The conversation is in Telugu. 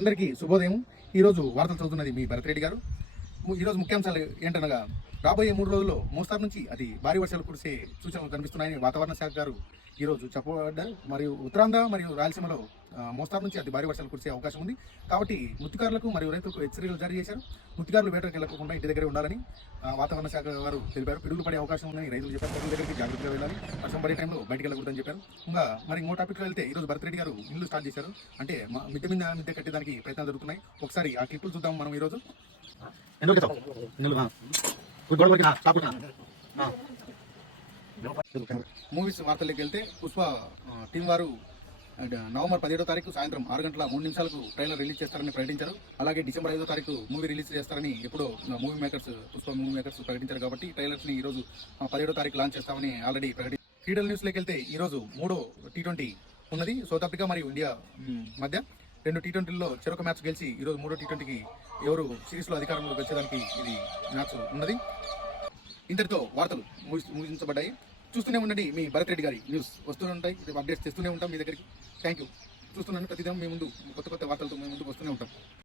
అందరికీ శుభోదయం. ఈరోజు వార్తలు చదువుతున్నది మీ భరత్ రెడ్డి గారు. ఈరోజు ముఖ్యాంశాలు ఏంటనగా, రాబోయే 3 రోజుల్లో మోస్తారు నుంచి అతి భారీ వర్షాలు కురిసే సూచనలు కనిపిస్తున్నాయని వాతావరణ శాఖ గారు ఈరోజు చెప్పబడ్డారు. మరియు ఉత్తరాంధ్ర మరియు రాయలసీమలో మోస్తారు నుంచి అతి భారీ వర్షాలు కురిసే అవకాశం ఉంది. కాబట్టి మృతికారులకు మరియు రైతులకు హెచ్చరికలు జారీ చేశారు. మృతికారులు వేటకు వెళ్ళకుండా ఇంటి దగ్గరే ఉండాలని వాతావరణ శాఖ వారు తెలిపారు. పిడుగులు పడే అవకాశం ఉందని రైతులు చెప్పారు. రైతుల దగ్గరికి జాగ్రత్తగా వెళ్ళాలి, వర్షం పడే టైంలో బయటికి వెళ్ళకూడదని చెప్పారు. ఇంకా మరి ఇంకో టాపిక్లో వెళ్తే, ఈరోజు భరత్ రెడ్డి గారు ఇల్లు స్టార్ట్ చేశారు. అంటే మిద్దె మీద మిద్దె కట్టేదానికి ప్రయత్నాలు జరుగుతున్నాయి. ఒకసారి ఆ క్లిప్పులు చూద్దాం మనం ఈరోజు. మూవీస్ వార్తల్లోకి వెళ్తే, పుష్ప టీం వారు నవంబర్ 17వ తారీఖు సాయంత్రం 6 గంటల 3 నిమిషాలకు ట్రైలర్ రిలీజ్ చేస్తారని ప్రకటించారు. అలాగే డిసెంబర్ 5వ తారీఖు మూవీ రిలీజ్ చేస్తారని ఎప్పుడో పుష్ప మూవీ మేకర్స్ ప్రకటించారు. కాబట్టి ట్రైలర్స్ ని ఈరోజు 17వ తారీఖు లాంచ్ చేస్తామని ఆల్రెడీ ప్రకటించారు. క్రీడల న్యూస్ లోకి వెళ్తే, ఈరోజు 3వ T20 ఉన్నది. సౌత్ ఆఫ్రికా మరియు ఇండియా మధ్య 2 T20ల్లో చెరొక మ్యాచ్ గెలిచి ఈరోజు 3వ T20కి ఎవరు సిరీస్లో అధికారంలోకి వచ్చేదానికి ఇది మ్యాచ్ ఉన్నది. ఇంతటితో వార్తలు ముగించబడ్డాయి. చూస్తూనే ఉండండి మీ భరత్ రెడ్డి గారి న్యూస్. వస్తూనే ఉంటాయి, అప్డేట్స్ చేస్తూనే ఉంటాం మీ దగ్గరికి. Thank you. చూస్తున్నాను ప్రతిదినం మీ ముందు కొత్త వార్తలతో మీ ముందుకు వస్తూనే ఉంటాం.